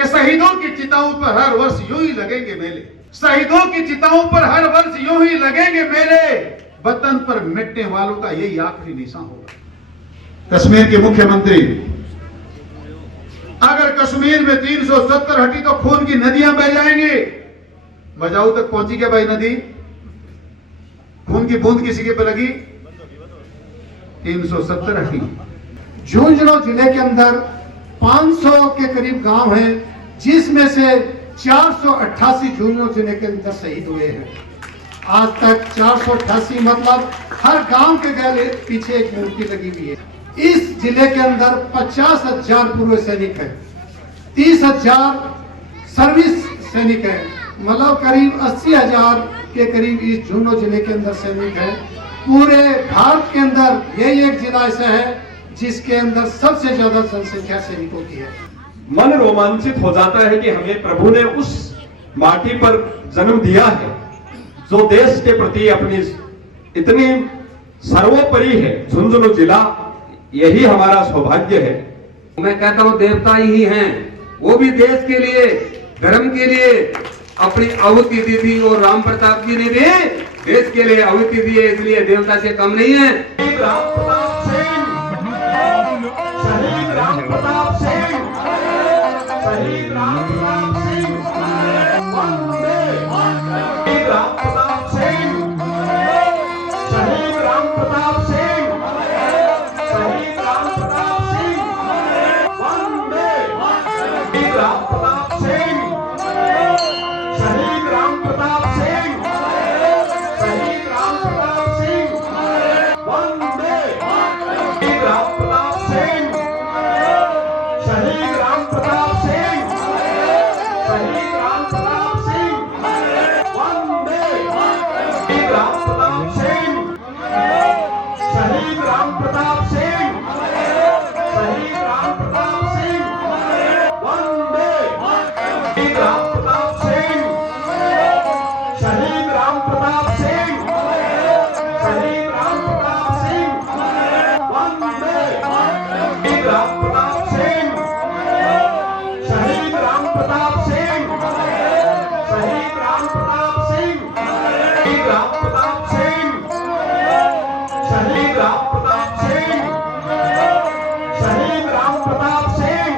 कि शहीदों की चिताओं पर हर वर्ष यूं ही लगेंगे मेले, शहीदों की चिताओं पर हर वर्ष यूं ही लगेंगे मेले, वतन पर मिटने वालों का यही आखिरी निशान होगा। कश्मीर के मुख्यमंत्री, अगर कश्मीर में 370 हटी तो खून की नदियां बह जाएंगी। बजाऊ तक पहुंची क्या भाई नदी? खून की बूंद किसी के पे लगी? 370 हटी। झुंझुनू जिले के अंदर 500 के करीब गांव हैं, जिसमें से 488 झुंझुनू जिले के अंदर शहीद हुए हैं। आज तक 488 मतलब हर गांव के गले पीछे एक मूर्ति लगी हुई है। इस जिले के अंदर 50,000 पूर्व सैनिक हैं, 30,000 सर्विस सैनिक हैं, मतलब करीब 80,000 के करीब इस झुंझुनू जिले के अंदर सैनिक हैं। पूरे भारत के अंदर यही एक जिला ऐसा है जिसके अंदर सबसे ज्यादा जनसंख्या सैनिकों की है। मन रोमांचित हो जाता है कि हमें प्रभु ने उस माटी पर जन्म दिया है जो देश के प्रति अपनी इतनी सर्वोपरि है। झुंझुनू जिला यही हमारा सौभाग्य है। मैं कहता हूँ देवता ही हैं, वो भी देश के लिए, धर्म के लिए अपनी आहुति दी थी, और राम प्रताप जी ने भी देश के लिए आहुति दी है, इसलिए देवता से कम नहीं है। राम प्रताप सिंह, शहीद राम प्रताप सिंह, शहीद राम प्रताप सिंह, वंदे शहीद राम प्रताप सिंह, शहीद राम प्रताप सिंह, शहीद राम प्रताप सिंह, वंदे शहीद राम प्रताप सिंह, शहीद राम प्रताप सिंह, शहीद राम प्रताप सिंह, वंदे शहीद राम प्रताप सिंह, शहीद राम प्रताप सिंह, शहीद राम प्रताप सिंह, वंदे शहीद राम प्रताप सिंह, शहीद राम प्रताप सिंह, शहीद राम प्रताप सिंह, वंदे शहीद राम प्रताप सिंह, शहीद राम प्रताप सिंह, शहीद राम प्रताप सिंह, वंदे शहीद राम प्रताप सिंह, शहीद राम प्रताप सिंह, शहीद राम प्रताप सिंह, शहीद राम प्रताप सिंह, शहीद राम प्रताप सिंह, शहीद राम प्रताप सिंह।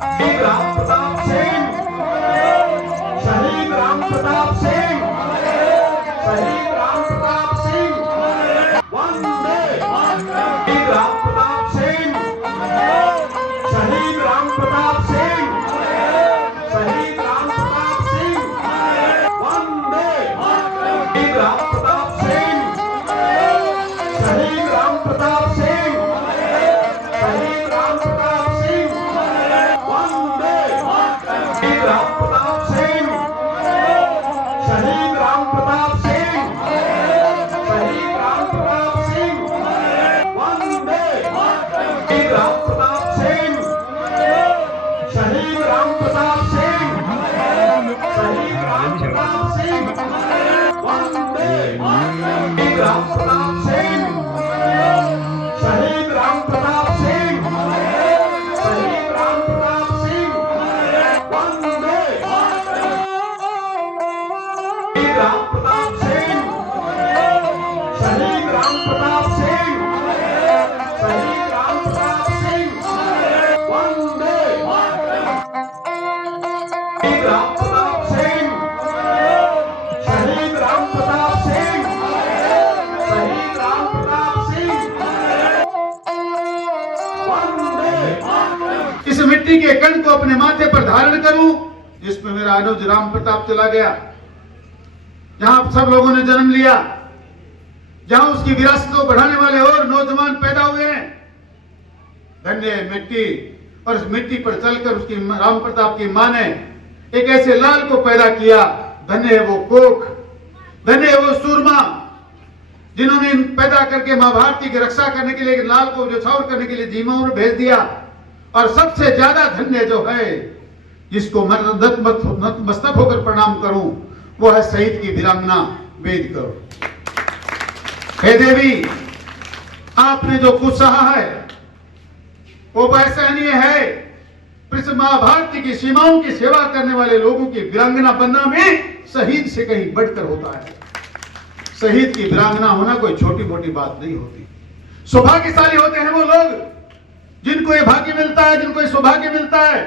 शहीद राम प्रताप सिंह, शहीद राम प्रताप सिंह, शहीद राम प्रताप सिंह, वंदे शहीद राम प्रताप सिंह, शहीद राम प्रताप सिंह, शहीद राम प्रताप सिंह, वंदे शहीद राम प्रताप सिंह, शहीद राम प्रताप सिंह, शहीद राम प्रताप सिंह, वंदे शहीद राम प्रताप सिंह, शहीद राम प्रताप सिंह, शहीद राम प्रताप सिंह, वंदे शहीद राम प्रताप सिंह, शहीद राम प्रताप सिंह, शहीद राम प्रताप सिंह, वंदे शहीद राम प्रताप सिंह, शहीद राम प्रताप सिंह, शहीद राम प्रताप सिंह, वंदे शहीद राम प्रताप सिंह, शहीद राम प्रताप सिंह, शहीद राम प्रताप सिंह, वंदे शहीद राम प्रताप सिंह, शहीद राम प्रताप सिंह, शहीद राम प्रताप सिंह, वंदे। इस मिट्टी के कण को अपने माथे पर धारण करूं जिसमें मेरा अनुज राम प्रताप चला गया। जहां आप सब लोगों ने जन्म लिया, जहां उसकी विरासत को बढ़ाने वाले और नौजवान पैदा हुए हैं। धन्य है मिट्टी, और इस मिट्टी पर चलकर उसकी राम प्रताप की मां ने एक ऐसे लाल को पैदा किया। धन्य है वो कोख, धन्य है वो सूरमा, जिन्होंने पैदा करके मां भारती की रक्षा करने के लिए लाल को न्यौछावर करने के लिए जीवा में भेज दिया। और सबसे ज्यादा धन्य जो है, जिसको मैं नतमस्तक होकर प्रणाम करूं, वो है शहीद की वीरांगना वेद कौर। हे देवी, आपने जो कुछ सहा है वो असहनीय है। महाभारती की सीमाओं की सेवा करने वाले लोगों की वीरांगना बनना में शहीद से कहीं बढ़कर होता है। शहीद की वीरांगना होना कोई छोटी मोटी बात नहीं होती। सौभाग्यशाली होते हैं वो लोग जिनको ये भाग्य मिलता है, जिनको ये सौभाग्य मिलता है।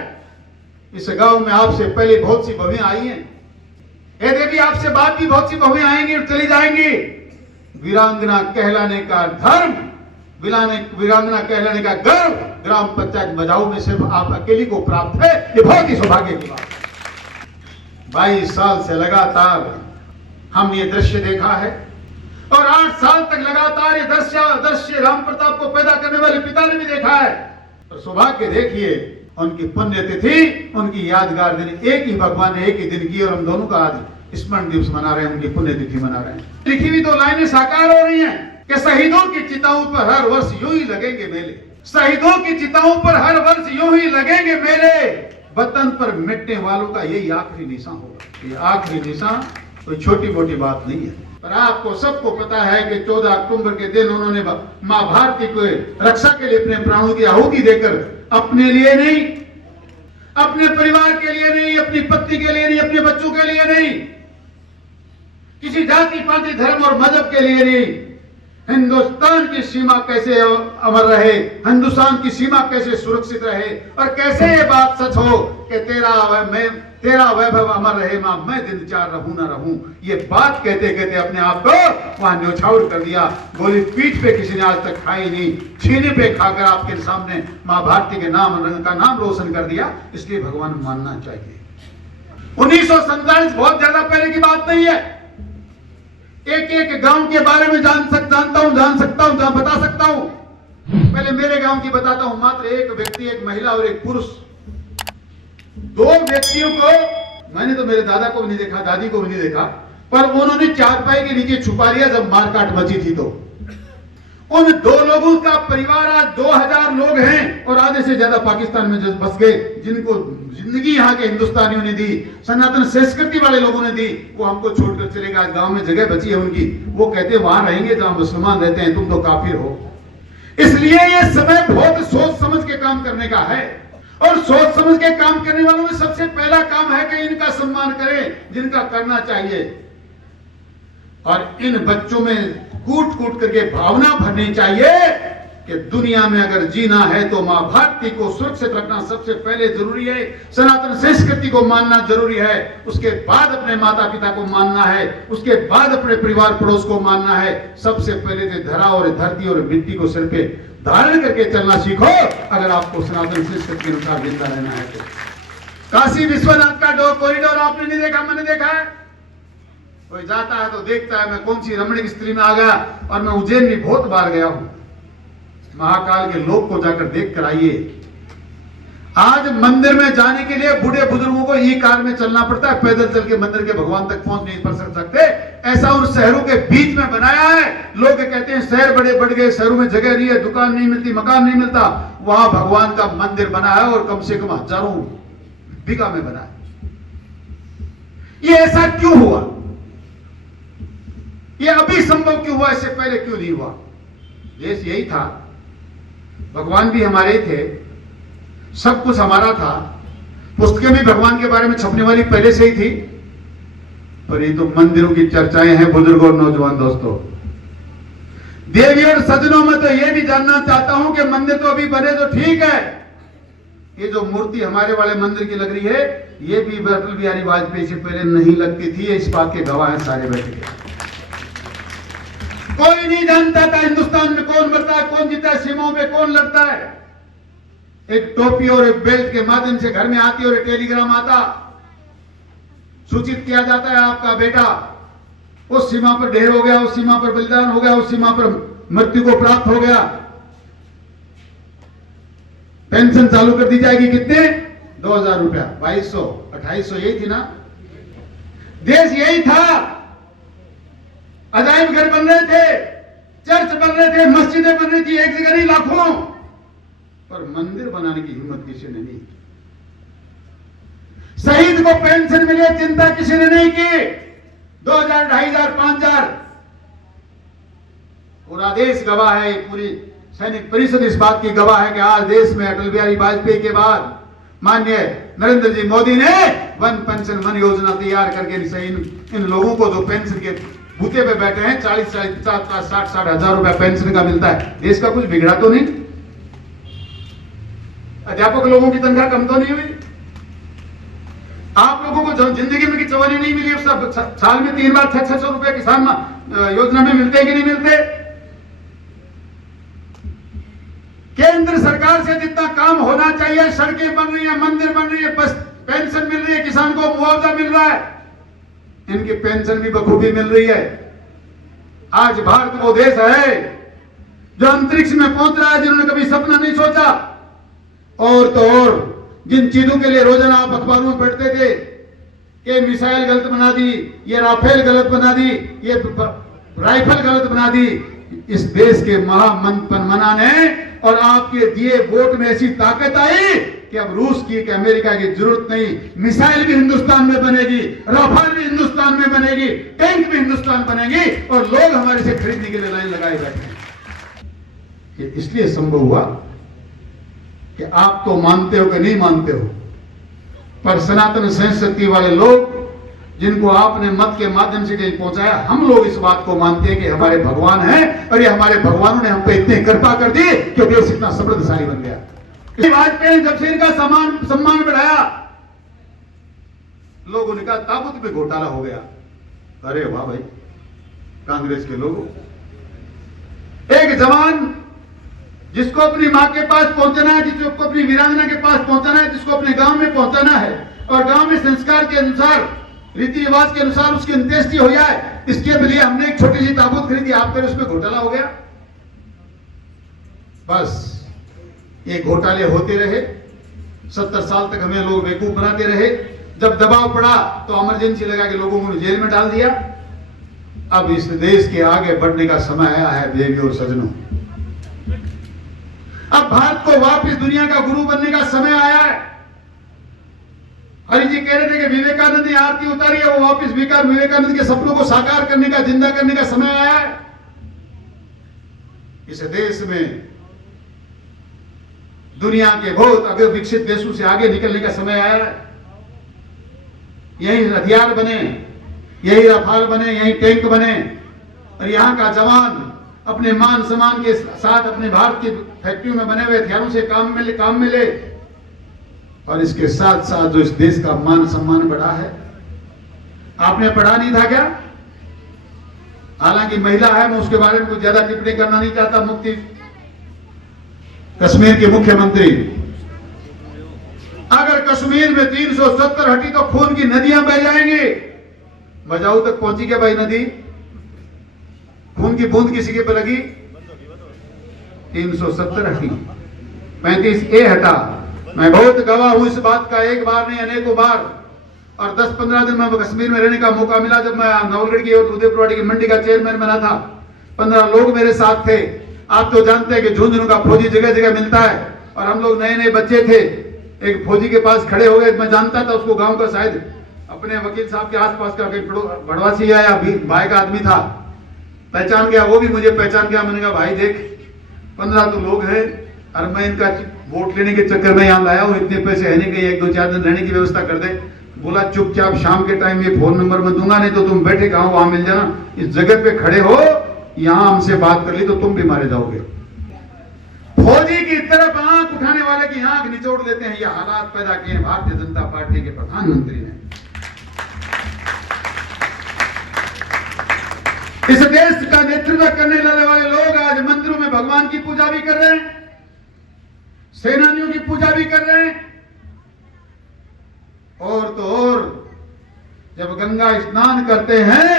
इस गांव में आपसे पहले बहुत सी बहुएं आई हैं। हे देवी, आपसे बाद भी बहुत सी बहुएं आएंगी और चली जाएंगी। वीरांगना कहलाने का धर्म, वीरांगना कहलाने का गर्व ग्राम पंचायत मजाऊ में सिर्फ आप अकेली को प्राप्त है। ये बहुत ही सौभाग्य की बात है। 22 साल से लगातार हम ये दृश्य देखा है, और 8 साल तक लगातार ये दृश्य राम प्रताप को पैदा करने वाले पिता ने भी देखा है। और सौभाग्य देखिए, उनकी पुण्यतिथि, उनकी यादगार दिन एक ही भगवान ने एक ही दिन की, और हम दोनों का आज स्मरण दिवस मना रहे हैं, उनकी पुण्यतिथि मना रहे हैं। लिखी हुई 2 लाइनें साकार हो रही हैं कि शहीदों की चिताओं पर हर वर्ष यूं ही लगेंगे मेले। शहीदों की चिताओं पर हर वर्ष यूं ही लगेंगे मेले। वतन पर मिटने वालों का यही आखिरी निशान होगा। ये आखिरी निशान कोई छोटी मोटी बात नहीं है। पर आपको सबको पता है कि 14 अक्टूबर के दिन उन्होंने मां भारती को रक्षा के लिए अपने प्राणों की आहुति देकर, अपने लिए नहीं, अपने परिवार के लिए नहीं, अपनी पत्नी के लिए नहीं, अपने बच्चों के लिए नहीं, किसी जाति पाति धर्म और मजहब के लिए नहीं, हिंदुस्तान की सीमा कैसे अमर रहे, हिंदुस्तान की सीमा कैसे सुरक्षित रहे, और कैसे ये बात सच हो कि तेरा वैभव अमर रहे, मां मैं दिन चार रहूं ना रहूं। ये बात कहते कहते अपने आप को वहां न्यौछावर कर दिया। गोली पीठ पे किसी ने आज तक खाई नहीं, छीने पे खाकर आपके सामने मां भारती के नाम रोशन कर दिया। इसलिए भगवान मानना चाहिए। 1947 बहुत ज्यादा पहले की बात नहीं है। एक गांव के बारे में जान सकता हूं, बता सकता हूं। पहले मेरे गांव की बताता हूं। मात्र एक व्यक्ति, एक महिला और एक पुरुष, 2 व्यक्तियों को मैंने तो मेरे दादा को भी नहीं देखा, दादी को भी नहीं देखा, पर उन्होंने चारपाई के नीचे छुपा लिया जब मारकाट मची थी। तो उन 2 लोगों का परिवार आज 2000 लोग हैं, और आधे से ज्यादा पाकिस्तान में बस गए, जिनको जिंदगी यहाँ के हिंदुस्तानियों ने दी, सनातन संस्कृति वाले लोगों ने दी। वो हमको छोड़कर चले गए। आज गांव में जगह बची है उनकी। वो कहते वहां रहेंगे जहां मुसलमान रहते हैं, तुम तो काफिर हो। इसलिए ये समय बहुत सोच समझ के काम करने का है, और सोच समझ के काम करने वालों में सबसे पहला काम है कि इनका सम्मान करें, जिनका करना चाहिए। और इन बच्चों में कूट कूट करके भावना भरनी चाहिए कि दुनिया में अगर जीना है तो मां भारती को सुरक्षित रखना सबसे पहले जरूरी है। सनातन संस्कृति को मानना जरूरी है। उसके बाद अपने माता पिता को मानना है। उसके बाद अपने परिवार पड़ोस को मानना है। सबसे पहले तो धरा और धरती और मिट्टी को सिर पे धारण करके चलना सीखो, अगर आपको सनातन संस्कृति के अनुसार जिंदा रहना है तो। काशी विश्वनाथ का कॉरिडोर आपने नहीं देखा, मैंने देखा है। कोई जाता है तो देखता है। मैं कौन सी रमणीक स्त्री में आ गया, और मैं उज्जैन में बहुत बार गया हूं। महाकाल के लोक को जाकर देख कर आइए। आज मंदिर में जाने के लिए बूढ़े बुजुर्गों को ई कार में चलना पड़ता है, पैदल चल के मंदिर के भगवान तक पहुंच नहीं पर सकते। ऐसा उन शहरों के बीच में बनाया है। लोग कहते हैं शहर बड़े बढ़ गए, शहरों में जगह नहीं है, दुकान नहीं मिलती, मकान नहीं मिलता। वहां भगवान का मंदिर बना है, और कम से कम हजारों बीघा में बना है। ये ऐसा क्यों हुआ? ये अभी संभव क्यों हुआ? इससे पहले क्यों नहीं हुआ? देश यही था, भगवान भी हमारे ही थे, सब कुछ हमारा था। पुस्तकें भी भगवान के बारे में छपने वाली पहले से ही थी। पर ये तो मंदिरों की चर्चाएं हैं बुजुर्गों और नौजवान दोस्तों। देवी और सज्जनों में तो ये भी जानना चाहता हूं कि मंदिर तो अभी बने तो ठीक है, ये जो मूर्ति हमारे वाले मंदिर की लग रही है, ये भी अटल बिहारी वाजपेयी से पहले नहीं लगती थी। इस बात के गवाह हैं सारे बैठे। कोई नहीं जानता था हिंदुस्तान में कौन मरता है, कौन जीता है, सीमाओं में कौन लड़ता है। एक टोपी और एक बेल्ट के माध्यम से घर में आती और एक टेलीग्राम आता, सूचित किया जाता है आपका बेटा उस सीमा पर ढेर हो गया, उस सीमा पर बलिदान हो गया, उस सीमा पर मृत्यु को प्राप्त हो गया। पेंशन चालू कर दी जाएगी, कितने? 2000 रुपया, 2200, 2800, यही थी ना? देश यही था। अजायब घर बन रहे थे, चर्च बन रहे थे, मस्जिदें बन रही थी, एक जगह नहीं लाखों, पर मंदिर बनाने की हिम्मत किसी ने नहीं की। शहीद को पेंशन मिले, चिंता किसी ने नहीं की। 2000, 2500, 5000, पूरा देश गवाह है, पूरी सैनिक परिषद इस बात की गवाह है कि आज देश में अटल बिहारी वाजपेयी के बाद माननीय नरेंद्र जी मोदी ने वन पेंशन वन योजना तैयार करके इन लोगों को जो पेंशन के बूते पे बैठे हैं 40, 50, 60 हजार रुपया पेंशन का मिलता है। देश का कुछ बिगड़ा तो नहीं? अध्यापक लोगों की तनख्वाह कम तो नहीं हुई? आप लोगों को जिंदगी में की चवन्नी नहीं मिली, सब साल में 3 बार 600 रुपए किसान योजना में मिलते हैं कि नहीं मिलते? केंद्र सरकार से जितना काम होना चाहिए, सड़कें बन रही है, मंदिर बन रही है, बस पेंशन मिल रही है, किसान को मुआवजा मिल रहा है, इनकी पेंशन भी बखूबी मिल रही है। आज भारत वो देश है जो अंतरिक्ष में पहुंच रहा है, जिन्होंने कभी सपना नहीं सोचा। और तो और जिन चीजों के लिए रोजाना आप अखबारों में पढ़ते थे कि मिसाइल गलत बना दी, ये राफेल गलत बना दी, ये राइफल गलत बना दी, इस देश के महामना ने और आपके दिए वोट में ऐसी ताकत आई कि अब रूस की कि अमेरिका की जरूरत नहीं। मिसाइल भी हिंदुस्तान में बनेगी, राफेल भी हिंदुस्तान में बनेगी, टैंक भी हिंदुस्तान बनेगी, और लोग हमारे से खरीदने के लिए लाइन लगाए बैठे हैं। ये इसलिए संभव हुआ कि आप तो मानते हो कि नहीं मानते हो, पर सनातन संस्कृति वाले लोग जिनको आपने मत के माध्यम से कहीं पहुंचाया, हम लोग इस बात को मानते हैं कि हमारे भगवान हैं और ये हमारे भगवानों ने हम पे इतनी कृपा कर दी कि देश इतना समृद्धशाली बन गया। वाजपेयी ने जब से इनका सम्मान बढ़ाया, लोगों ने कहा ताबूत में घोटाला हो गया। अरे वाह भाई, कांग्रेस के लोग, एक जवान जिसको अपनी मां के पास पहुंचना है, जिसको अपनी वीरांगना के पास पहुंचना है, जिसको अपने गांव में पहुंचाना है, और गांव में संस्कार के अनुसार, रीति रिवाज के अनुसार उसकी अंत्येष्टि हो जाए, इसके लिए हमने एक छोटी सी ताबूत खरीदी, आप फिर उसमें घोटाला हो गया। बस ये घोटाले होते रहे, 70 साल तक हमें लोग बेवकूफ बनाते रहे। जब दबाव पड़ा तो इमरजेंसी लगा के लोगों को जेल में डाल दिया। अब इस देश के आगे बढ़ने का समय आया है देवियों और सजनों। अब भारत को वापस दुनिया का गुरु बनने का समय आया है। हरि जी कह रहे थे कि विवेकानंद ने आरती उतारी है, वो वापस विवेकानंद के सपनों को साकार करने का, जिंदा करने का समय आया है। इस देश में दुनिया के बहुत अगर विकसित देशों से आगे निकलने का समय आया है। यही हथियार बने, यही रफाल बने, यही टैंक बने, और यहां का जवान अपने मान सम्मान के साथ अपने भारत की फैक्ट्रियों में बने हुए हथियारों से काम मिले, और इसके साथ साथ जो इस देश का मान सम्मान बढ़ा है। आपने पढ़ा नहीं था क्या? हालांकि महिला है, मैं उसके बारे में कुछ ज्यादा टिप्पणी करना नहीं चाहता। मुफ्ती कश्मीर के मुख्यमंत्री, अगर कश्मीर में 370 हटी तो खून की नदियां बह जाएंगी। बजाऊ तक पहुंची क्या भाई नदी? खून की बूंद किसी के पे लगी? 370 हटी, 35A हटा। मैं बहुत गवाह हूं इस बात का, एक बार नहीं अनेकों बार। और 10-15 दिन में कश्मीर में रहने का मौका मिला, जब मैं नवलगढ़ की और उदयपुरवाड़ी की मंडी का चेयरमैन बना था। 15 लोग मेरे साथ थे। आप तो जानते हैं कि झुंझुनू का फौजी जगह जगह मिलता है, और हम लोग नए नए बच्चे थे। एक फौजी के पास खड़े हो गए, मैं जानता था उसको, गांव का शायद अपने वकील साहब के आसपास का भड़वासी या भाई का आदमी था। पहचान गया, वो भी मुझे पहचान गया। मैंने कहा भाई देख, 15 तो लोग हैं, और मैं इनका वोट लेने के चक्कर में यहाँ लाया हूँ, इतने पैसे है नहीं, कहीं 1-2-4 दिन रहने की व्यवस्था कर दे। बोला चुपचाप शाम के टाइम ये फोन नंबर मैं दूंगा, नहीं तो तुम बैठे कहाँ वहां मिल जाना, इस जगह पे खड़े हो, यहाँ हमसे बात कर ली तो तुम भी मारे जाओगे। फौजी की तरफ आंख उठाने वाले की आंख निचोड़ देते हैं। ये हालात पैदा किए भारतीय जनता पार्टी के प्रधानमंत्री ने। इस देश का नेतृत्व करने वाले लोग आज मंदिरों में भगवान की पूजा भी कर रहे हैं, सेनानियों की पूजा भी कर रहे हैं, और तो और जब गंगा स्नान करते हैं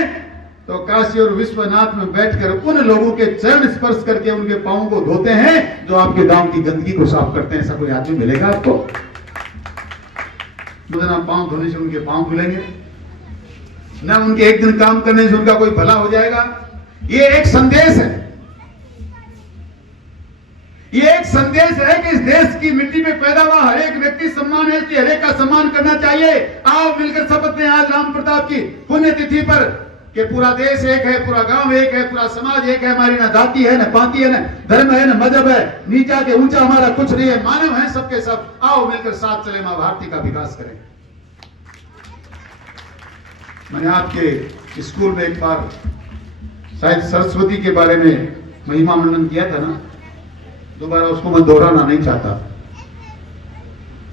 तो काशी और विश्वनाथ में बैठकर उन लोगों के चरण स्पर्श करके उनके पांवों को धोते हैं जो आपके गांव की गंदगी को साफ करते हैं। ऐसा कोई आदमी मिलेगा आपको? मुझे ना पांव धोने से उनके पांव धुलेंगे, ना उनके एक दिन काम करने से उनका कोई भला हो जाएगा। ये एक संदेश है, ये एक संदेश है कि इस देश की मिट्टी में पैदा हुआ हर एक व्यक्ति सम्मान है, इसलिए हर एक का सम्मान करना चाहिए। आओ मिलकर शपथ लें आज राम प्रताप की पुण्यतिथि पर कि पूरा देश एक है, पूरा गांव एक है, पूरा समाज एक है। हमारी ना जाति है, ना पाति है, ना धर्म है, ना मजहब है, नीचा के ऊंचा हमारा कुछ नहीं है, मानव है सबके सब। आओ मिलकर साथ चले, मां भारती का विकास करें। मैंने आपके स्कूल में एक बार शायद सरस्वती के बारे में महिमा मंडन किया था ना, दोबारा उसको मैं दोहराना नहीं चाहता।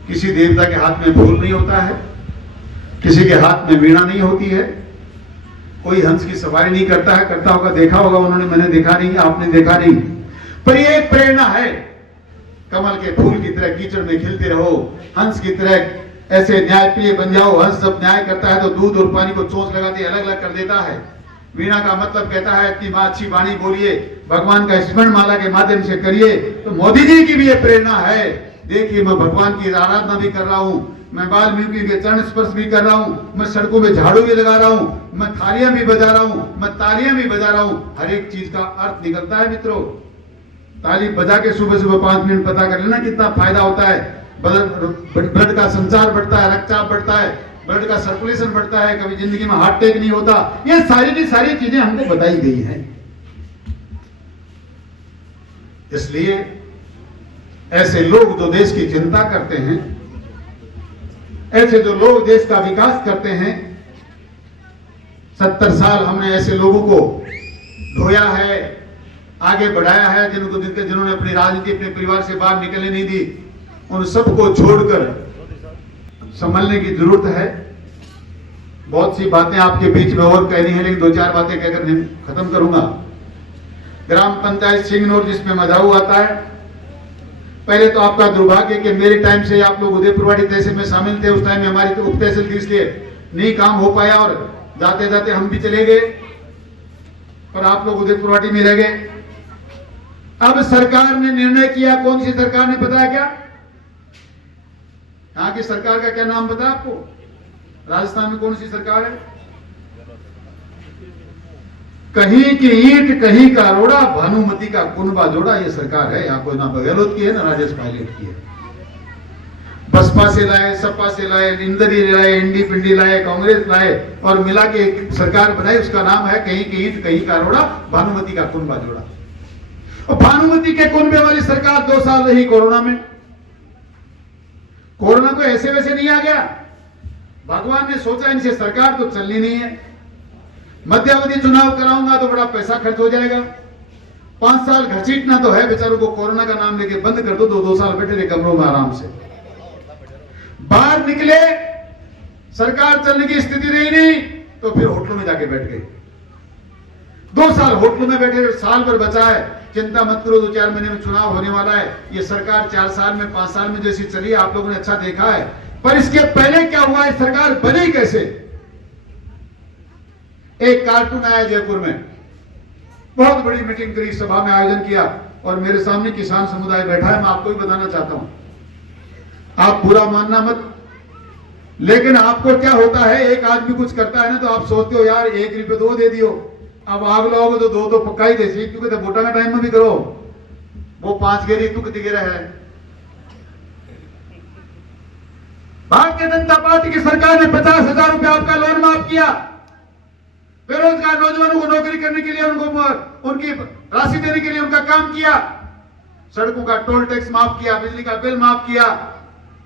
किसी देवता के हाथ में फूल नहीं होता है, किसी के हाथ में वीणा नहीं होती है, कोई हंस की सवारी नहीं करता है। करता होगा, देखा होगा उन्होंने, मैंने देखा नहीं, आपने देखा नहीं, पर ये एक प्रेरणा है। कमल के फूल की तरह कीचड़ में खिलते रहो, हंस की तरह ऐसे न्यायप्रिय बन जाओ। हंस जब न्याय करता है तो दूध और पानी को चोंच लगाते अलग अलग कर देता है। वीणा का मतलब कहता है इतनी अच्छी वाणी बोलिए, भगवान का स्मरण माला के माध्यम से करिए। तो मोदी जी की भी ये प्रेरणा है। देखिए, मैं भगवान की आराधना भी कर रहा हूँ, मैं वाल्मीकि के चरण स्पर्श भी कर रहा हूँ, मैं सड़कों में झाड़ू भी लगा रहा हूँ, मैं थालियां भी बजा रहा हूँ, मैं तालियां भी बजा रहा हूँ। हर एक चीज का अर्थ निकलता है मित्रों। ताली बजा के सुबह सुबह 5 मिनट पता कर लेना कितना फायदा होता है। ब्लड का संचार बढ़ता है, रक्तचाप बढ़ता है, ब्लड का सर्कुलेशन बढ़ता है, कभी जिंदगी में हार्ट अटैक नहीं होता। ये सारी की सारी चीजें हमको बताई गई हैं। इसलिए ऐसे लोग जो देश की चिंता करते हैं, ऐसे जो लोग देश का विकास करते हैं, 70 साल हमने ऐसे लोगों को ढोया है, आगे बढ़ाया है, जिन्होंने अपनी राजनीति अपने परिवार से बाहर निकलने नहीं दी। उन सबको छोड़कर संभलने की जरूरत है। बहुत सी बातें आपके बीच में और कहनी है, लेकिन 2-4 बातें कहकर खत्म करूंगा। ग्राम पंचायत सिंगनौर जिसमें मजाऊ आता है, पहले तो आपका दुर्भाग्य कि मेरे टाइम से आप लोग उदयपुरवाड़ी तहसील में शामिल थे। उस टाइम में हमारी तो उप तहसील थी, इसलिए नहीं काम हो पाया और जाते जाते हम भी चले गए, पर आप लोग उदयपुरवाड़ी में रह गए। अब सरकार ने निर्णय किया, कौन सी सरकार ने बताया क्या? यहाँ की सरकार का क्या नाम पता है आपको? राजस्थान में कौन सी सरकार है? कहीं की ईंट कहीं का रोड़ा, भानुमति का कुनबा जोड़ा। ये सरकार है। यहाँ कोई ना बघेलोत की है ना राजेश पायलट की है। बसपा से लाए, सपा से लाए, इंदरी लाए, इंडी पिंडी लाए, कांग्रेस लाए और मिला के एक सरकार बनाई। उसका नाम है कहीं की ईंट कहीं का रोड़ा, भानुमति का कुनबा जोड़ा। और भानुमति के कुनबे वाली सरकार 2 साल रही कोरोना में। कोरोना तो ऐसे वैसे नहीं आ गया। भगवान ने सोचा इनसे सरकार तो चलनी नहीं है, मध्यावधि चुनाव कराऊंगा तो बड़ा पैसा खर्च हो जाएगा, 5 साल घसीटना तो है। बेचारों को कोरोना का नाम लेके बंद कर दो, 2 साल बैठे रहे कमरों में आराम से। बाहर निकले, सरकार चलने की स्थिति रही नहीं, तो फिर होटलों में जाके बैठ गए। 2 साल होटलों में बैठे, साल भर बचा है। चिंता मत करो, 2-4 महीने में चुनाव होने वाला है। ये सरकार 4 साल में 5 साल में जैसी चली आप लोगों ने अच्छा देखा है, पर इसके पहले क्या हुआ, इस सरकार बनी कैसे? एक कार्टून आया जयपुर में, बहुत बड़ी मीटिंग करी, सभा में आयोजन किया और मेरे सामने किसान समुदाय बैठा है। मैं आपको भी बताना चाहता हूं, आप बुरा मानना मत, लेकिन आपको क्या होता है, एक आदमी कुछ करता है ना तो आप सोचते हो यार 1 रुपये 2 दे दियो। अब आग लगाओगे तो 2 तो पक्का ही देसी, क्योंकि तो वोटा का टाइम में भी करो, वो 5 गेरी तू कितनी गेरा है। भारतीय जनता पार्टी की सरकार ने 50,000 रुपया आपका लोन माफ किया। बेरोजगार नौजवानों को नौकरी करने के लिए उनको उनकी राशि देने के लिए उनका काम किया। सड़कों का टोल टैक्स माफ किया, बिजली का बिल माफ किया।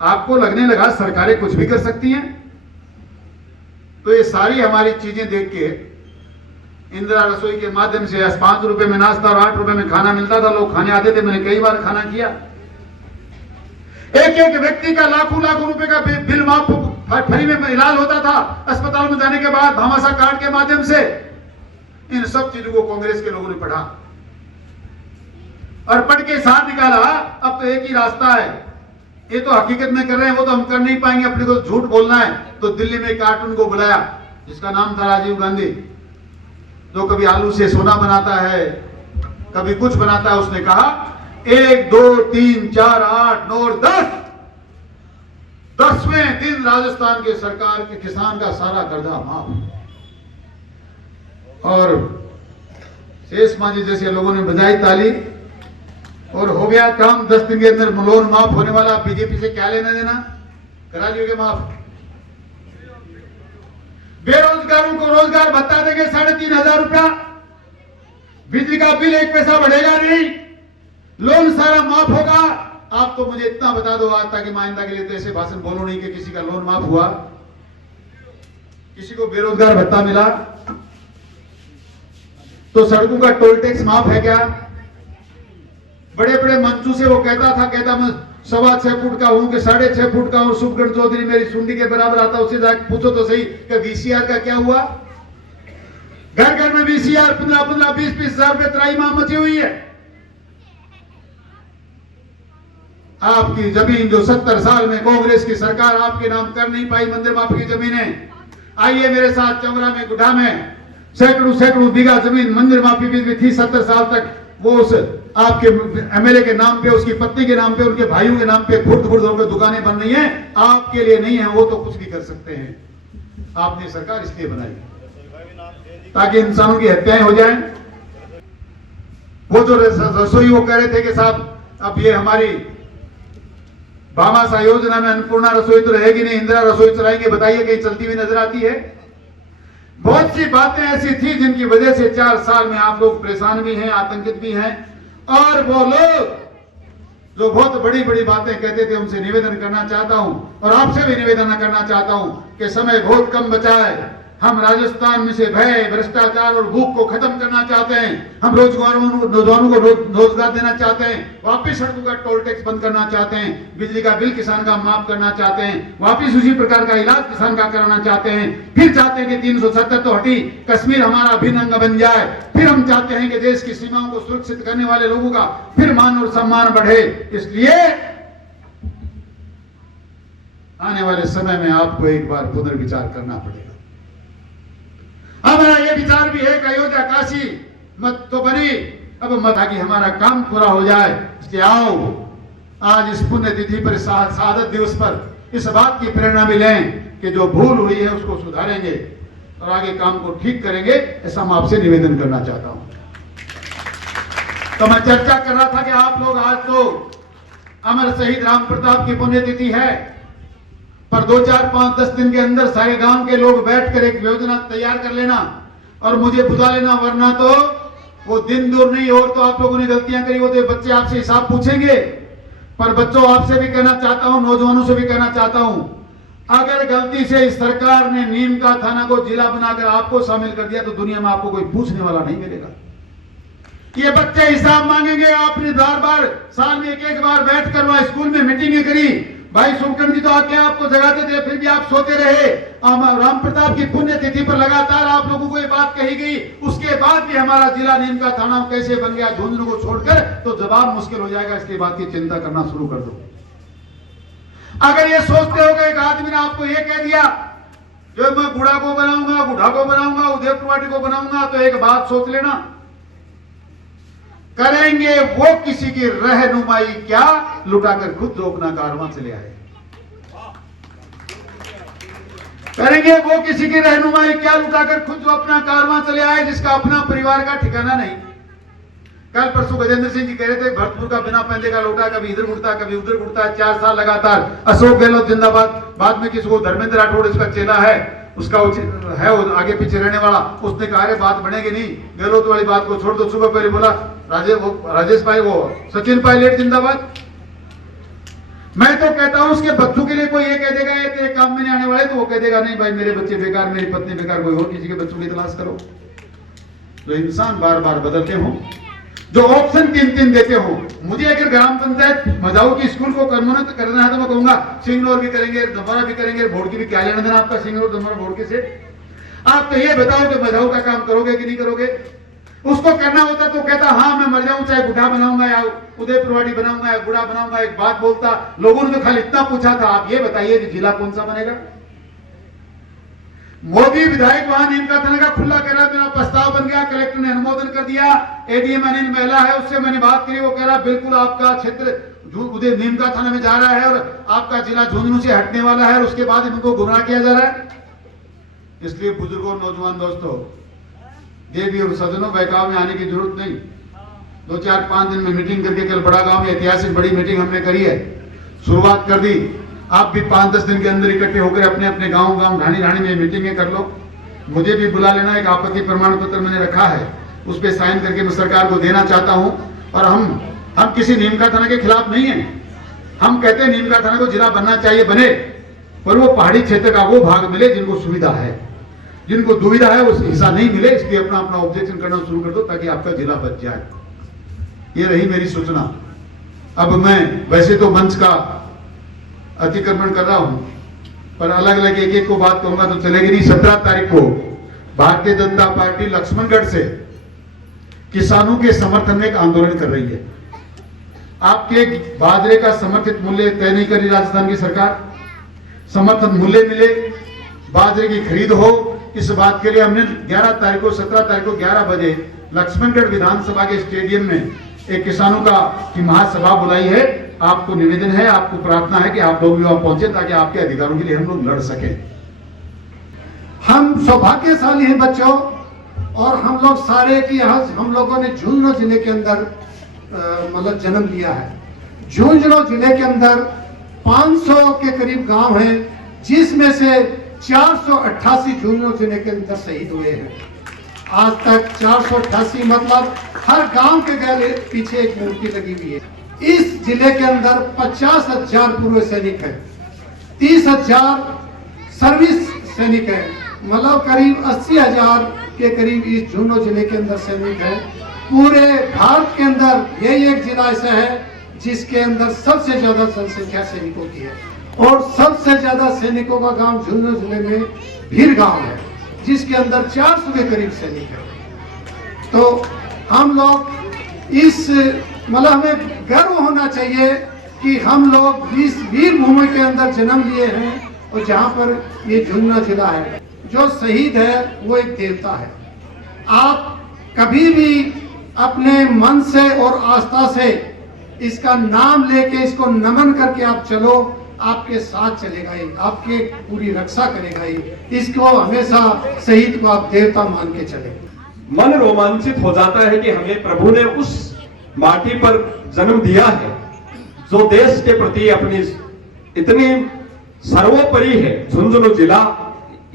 आपको लगने लगा सरकारें कुछ भी कर सकती हैं। तो ये सारी हमारी चीजें देख के इंदिरा रसोई के माध्यम से 5 रुपए में नाश्ता और 8 रुपए में खाना मिलता था, लोग खाने आते थे। मैंने कई बार खाना किया। एक व्यक्ति का लाखों रुपए का बिल माफ, फ्री में इलाज होता था अस्पताल में जाने के बाद भामाशाह कार्ड के माध्यम से। इन सब चीजों को कांग्रेस के लोगों ने पढ़ा और पढ़ के साथ निकाला, अब तो एक ही रास्ता है। ये तो हकीकत में कर रहे हैं, वो तो हम कर नहीं पाएंगे, अपने को झूठ बोलना है। तो दिल्ली में कार्टून को बुलाया जिसका नाम था राजीव गांधी। जो कभी आलू से सोना बनाता है, कभी कुछ बनाता है, उसने कहा 1 2 3 4 8 9 और 10वें दिन राजस्थान के सरकार के किसान का सारा कर्जा माफ। और शेष मांझी जैसे लोगों ने बजाई ताली और हो गया काम। 10 दिन के अंदर लोन माफ होने वाला। बीजेपी से क्या लेना देना, करा लियोगे माफ। बेरोजगारों को रोजगार भत्ता देंगे 3,500 रुपया। बिजली का बिल 1 पैसा बढ़ेगा नहीं, लोन सारा माफ होगा। आप तो मुझे इतना बता दो आज, ताकि माइंदा के लिए तो ऐसे भाषण बोलो नहीं कि किसी का लोन माफ हुआ, किसी को बेरोजगार भत्ता मिला। तो सड़कों का टोल टैक्स माफ है क्या? बड़े बड़े मंचों से वो कहता मैं 6.25 फुट का हूं कि 6.5 फुट का हूं, शुभकरण चौधरी मेरी सुंडी के बराबर आता, उससे जाकर पूछो तो सही कि वीसीआर का क्या हुआ। घर घर में वीसीआर 15-15 20-20 हजार रुपए त्राई मां मची हुई है। आपकी जमीन जो 70 साल में कांग्रेस की सरकार आपके नाम कर नहीं पाई, मंदिर माफी की जमीनें, आइए मेरे साथ चौरा में गुढ़ा में सैकड़ों बीघा जमीन मंदिर माफी भी थी 70 साल तक। वो उस आपके एमएलए के नाम पे, उसकी पत्नी के नाम पे, उनके भाइयों के नाम पे खुर्द होकर दुकानें बन रही हैं, आपके लिए नहीं है। वो तो कुछ भी कर सकते हैं। आपने सरकार इसलिए बनाई ताकि इंसानों की हत्याएं हो जाएं। वो जो रसोई वो कह रहे थे कि साहब अब ये हमारी भामाशाह योजना में अन्नपूर्णा रसोई तो रहेगी नहीं, इंदिरा रसोई चलाएंगे, बताइए कहीं चलती हुई नजर आती है? बहुत सी बातें ऐसी थी जिनकी वजह से 4 साल में आप लोग परेशान भी हैं, आतंकित भी हैं। और वो लोग जो बहुत बड़ी बड़ी बातें कहते थे, उनसे निवेदन करना चाहता हूं और आपसे भी निवेदन करना चाहता हूं कि समय बहुत कम बचा है। हम राजस्थान में से भय, भ्रष्टाचार और भूख को खत्म करना चाहते हैं। हम नौजवानों को रोजगार देना चाहते हैं। वापिस सड़कों का टोल टैक्स बंद करना चाहते हैं। बिजली का बिल किसान का माफ करना चाहते हैं। वापिस उसी प्रकार का इलाज किसान का कराना चाहते हैं। फिर चाहते हैं कि 370 तो हटी, कश्मीर हमारा अभिन्न अंग बन जाए। फिर हम चाहते हैं कि देश की सीमाओं को सुरक्षित करने वाले लोगों का फिर मान और सम्मान बढ़े। इसलिए आने वाले समय में आपको एक बार पुनर्विचार करना पड़ेगा। हमारा ये विचार भी है कि अयोध्या काशी मत तो बनी, अब मत आगे हमारा काम पूरा हो जाए। इसलिए आओ आज इस पुण्य तिथि पर, शहादत दिवस पर इस बात की प्रेरणा भी लें कि जो भूल हुई है उसको सुधारेंगे और आगे काम को ठीक करेंगे। ऐसा मैं आपसे निवेदन करना चाहता हूं। तो मैं चर्चा कर रहा था कि आप लोग आज तो अमर शहीद राम प्रताप की पुण्यतिथि है, पर 2 4 5 10 दिन के अंदर सारे गांव के लोग बैठकर एक योजना तैयार कर लेना और मुझे बुला लेना, वरना तो वो दिन दूर नहीं। और तो आप लोगों ने गलतियां करी, वो तो बच्चे आपसे हिसाब पूछेंगे। पर बच्चों, आपसे भी कहना चाहता हूं, नौजवानों से भी कहना चाहता हूं, अगर गलती से इस सरकार ने नीम का थाना को जिला बनाकर आपको शामिल कर दिया तो दुनिया में आपको कोई पूछने वाला नहीं मिलेगा। ये बच्चे हिसाब मांगेंगे। आपने बार साल में एक बार बैठकर वहां स्कूल में मीटिंगें करी, भाई सुमकरण जी तो आके आपको जगाते थे, फिर भी आप सोते रहे। राम प्रताप की पुण्यतिथि पर लगातार आप लोगों को ये बात कही गई, उसके बाद भी हमारा जिला नीम का थाना कैसे बन गया झुंझुनू को छोड़कर, तो जवाब मुश्किल हो जाएगा। इसके बाद की चिंता करना शुरू कर दो। अगर ये सोचते हो कि एक आदमी ने आपको ये कह दिया जो मैं गुड़ा को बनाऊंगा, गुढ़ा को बनाऊंगा, उदयपुर वाटी को बनाऊंगा, तो एक बात सोच लेना, करेंगे वो किसी की रहनुमाई क्या, लुटाकर खुद जो अपना कारवां चले आए। करेंगे वो किसी की रहनुमाई क्या, लुटाकर खुद जो अपना कारवां चले आए, जिसका अपना परिवार का ठिकाना नहीं। कल परसों गजेंद्र सिंह जी कह रहे थे भरतपुर का बिना पैंदे का लोटा कभी इधर उड़ता कभी उधर उड़ता, 4 साल लगातार। अशोक गहलोत जिंदाबाद, बाद में किसी को धर्मेंद्र राठौड़ इसका चेला है, उसका है आगे पीछे रहने वाला, उसने कहा अरे बात बनेगी नहीं, गहलोत वाली बात को छोड़ दो। सुबह पहले बोला राजेश भाई, वो सचिन पायलट जिंदाबाद। मैं तो कहता हूं उसके बच्चों के लिए कोई ये कह देगा ये तेरे काम में नहीं आने वाले, तो वो कह देगा नहीं भाई मेरे बच्चे बेकार, मेरी पत्नी बेकार, कोई और किसी के बच्चों की तलाश करो। तो इंसान बार बार बदलते हो, जो ऑप्शन 3 देते हो। मुझे अगर ग्राम पंचायत मजाऊ की स्कूल को करना है तो मैं कहूंगा सिंगनौर भी करेंगे, दमोरा भी करेंगे, भोड़की भी। क्या लेना देना आपका सिंगनौर दमोरा भोड़की से? आप तो ये बताओ कि मजाऊ का काम करोगे कि नहीं करोगे। उसको करना होता तो कहता हाँ मैं मर जाऊं, चाहे गुढ़ा बनाऊंगा या उदयपुरवाड़ी बनाऊंगा या गुड़ा बनाऊंगा। एक बात बोलता, लोगों ने तो खाली इतना पूछा था आप ये बताइए कि जिला कौन सा बनेगा। मोदी विधायक वहां नीम का थाना का खुला कह रहा, मेरा प्रस्ताव बन गया, कलेक्टर ने अनुमोदन कर दिया। एडीएम अनिल महिला है, उससे मैंने बात करी, वो कह रहा बिल्कुल आपका क्षेत्र उदय नीम का थाना में जा रहा है और आपका जिला झुंझुनू से हटने वाला है, और उसके बाद इनको गुमराह किया जा रहा है। इसलिए बुजुर्गों, नौजवान दोस्तों, देवी और सज्जनों, बहकाव में आने की जरूरत नहीं। 2-4-5 दिन में मीटिंग करके कल बड़ा गांव में ऐतिहासिक बड़ी मीटिंग हमने करी है, शुरुआत कर दी। आप भी 5-10 दिन के अंदर इकट्ठे होकर अपने अपने गांव ढाणी में मीटिंगें कर लो। मुझे भी बुला लेना, एक आपत्ति प्रमाण पत्र मैंने रखा है, उस पर साइन करके मैं सरकार को देना चाहता हूं। और हम किसी नीम का थाना के खिलाफ नहीं है। हम कहते हैं नीम का थाना को जिला बनना चाहिए, बने, पर वो पहाड़ी क्षेत्र का वो भाग मिले जिनको सुविधा है, जिनको दुविधा है उस हिस्सा नहीं मिले। इसलिए अपना अपना ऑब्जेक्शन करना शुरू कर दो ताकि आपका जिला बच जाए। ये रही मेरी सूचना। अब मैं वैसे तो मंच का अतिक्रमण कर रहा हूं, पर अलग अलग एक एक को बात कहूंगा तो चलेगी नहीं। 17 तारीख को भारतीय जनता पार्टी लक्ष्मणगढ़ से किसानों के समर्थन में एक आंदोलन कर रही है। आपके बाजरे का समर्थित मूल्य तय नहीं कर रही राजस्थान की सरकार, समर्थन मूल्य मिले, बाजरे की खरीद हो, इस बात के लिए हमने 17 तारीख को 11 बजे लक्ष्मणगढ़ विधानसभा के स्टेडियम में एक किसानों की महासभा बुलाई है। आपको निवेदन है, आपको प्रार्थना है कि आप लोग भी वहां पहुंचे ताकि आपके अधिकारों के लिए हम लोग लड़ सके। हम सौभाग्यशाली हैं बच्चों, और हम लोग सारे की हम लोगों ने झुंझुनू जिले के अंदर मतलब जन्म लिया है। झुंझुनू जिले के अंदर 500 के करीब गांव हैं, जिसमें से 488 झुंझुनू जिले के अंदर शहीद हुए हैं। आज तक 488 मतलब हर गांव के गले पीछे एक मूर्ति लगी हुई है। इस जिले के अंदर 50,000 पूर्व सैनिक हैं, 30,000 सर्विस सैनिक हैं, मतलब करीब 80,000 के करीब इस झुंझुनू जिले के अंदर सैनिक हैं। पूरे भारत के अंदर यही एक जिला ऐसा है जिसके अंदर सबसे ज्यादा जनसंख्या सैनिकों की है, और सबसे ज्यादा सैनिकों का गांव झुंझुनू जिले में भीर गांव है, जिसके अंदर 400 के करीब सैनिक है। तो हम लोग इस मतलब हमें गर्व होना चाहिए कि हम लोग इस वीर भूमि के अंदर जन्म लिए हैं, और जहां पर ये झुंझुनू जिला है, जो शहीद है वो एक देवता है। आप कभी भी अपने मन से और आस्था से इसका नाम लेके इसको नमन करके आप चलो, आपके साथ चलेगा ही, आपके पूरी रक्षा करेगा ही। इसको हमेशा शहीद को आप देवता मान के चले। मन रोमांचित हो जाता है कि हमें प्रभु ने उस माटी पर जन्म दिया है जो देश के प्रति अपनी इतनी सर्वोपरि है। झुंझुनू जिला,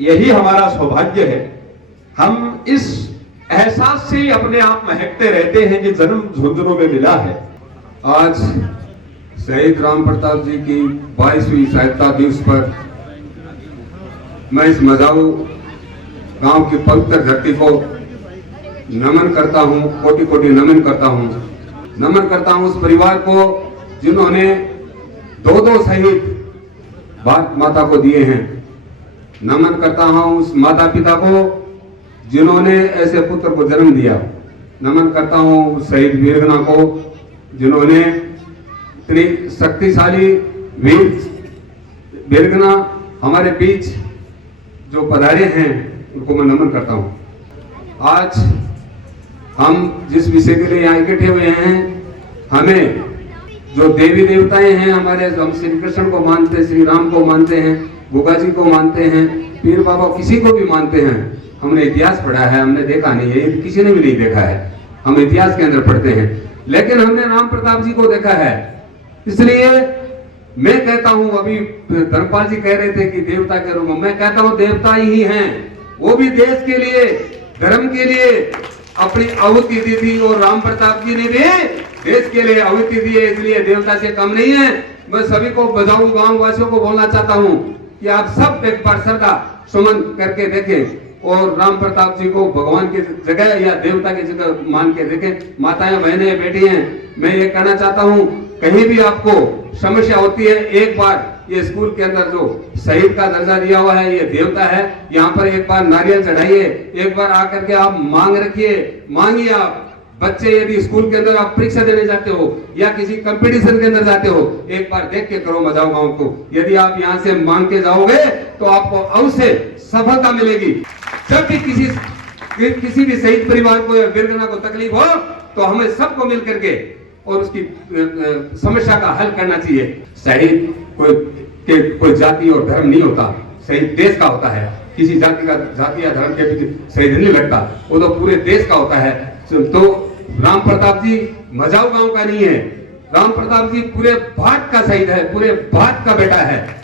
यही हमारा सौभाग्य है। हम इस एहसास से ही अपने आप महकते रहते हैं कि जन्म झुंझुनू में मिला है। आज शहीद राम प्रताप जी की 22वीं शहादत दिवस पर मैं इस मजाऊ गांव की पवित्र धरती को नमन करता हूं, कोटि कोटि नमन करता हूं। नमन करता हूं उस परिवार को जिन्होंने 2-2 शहीद भारत माता को दिए हैं। नमन करता हूं उस माता पिता को जिन्होंने ऐसे पुत्र को जन्म दिया। नमन करता हूं उस शहीद वीरगना को जिन्होंने इतनी शक्तिशाली वीरगना हमारे बीच जो पधारे हैं उनको मैं नमन करता हूं। आज हम जिस विषय के लिए यहाँ इकट्ठे हुए हैं, हमें जो देवी देवताएं हैं हमारे, हम श्री कृष्ण को मानते हैं, श्री राम को मानते हैं, गुगा जी को मानते हैं, पीर बाबा किसी को भी मानते हैं। हमने इतिहास पढ़ा है, हमने देखा नहीं है, किसी ने भी नहीं देखा है, हम इतिहास के अंदर पढ़ते हैं, लेकिन हमने राम प्रताप जी को देखा है। इसलिए मैं कहता हूं, अभी धर्मपाल जी कह रहे थे कि देवता के रूप में, मैं कहता हूं देवता ही हैं। वो भी देश के लिए, धर्म के लिए अपनी आहुति दी थी, और राम प्रताप जी ने भी देश के लिए आहुति दी है, इसलिए देवता से कम नहीं है। मैं सभी को बजाऊ गांव वासियों को बोलना चाहता हूं कि आप सब एक बार श्रद्धा सुमन करके देखें और राम प्रताप जी को भगवान की जगह या देवता की जगह मान के देखें। माताएं, बहनें, बेटी हैं, मैं ये कहना चाहता हूं, कहीं भी आपको समस्या होती है, एक बार ये स्कूल के अंदर जो शहीद का दर्जा दिया हुआ है, ये देवता है, यहाँ पर एक बार नारियल चढ़ाइए, एक बार आकर के आप मांग रखिए, मांगिए। आप बच्चे यदि स्कूल के अंदर आप परीक्षा देने जाते हो या किसी कंपटीशन के अंदर जाते हो, एक बार देख के करो मजाओ गांव को। यदि आप यहाँ से मांग के जाओगे तो आपको अवश्य सफलता मिलेगी। जब भी किसी भी शहीद परिवार को या वीरंगना को तकलीफ हो तो हमें सबको मिल करके और उसकी समस्या का हल करना चाहिए। शहीद कोई जाति और धर्म नहीं होता, शहीद देश का होता है। किसी जाति या धर्म के पीछे शहीद नहीं लगता, वो तो पूरे देश का होता है। तो राम प्रताप जी मजाऊ गांव का नहीं है, राम प्रताप जी पूरे भारत का शहीद है, पूरे भारत का बेटा है।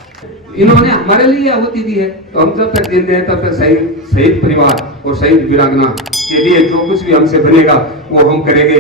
इन्होंने हमारे लिए आहुति दी है, तो हम जब तक जिंदे हैं तब तक शहीद परिवार और शहीद वीरांगना के लिए जो कुछ भी हमसे बनेगा वो हम करेंगे।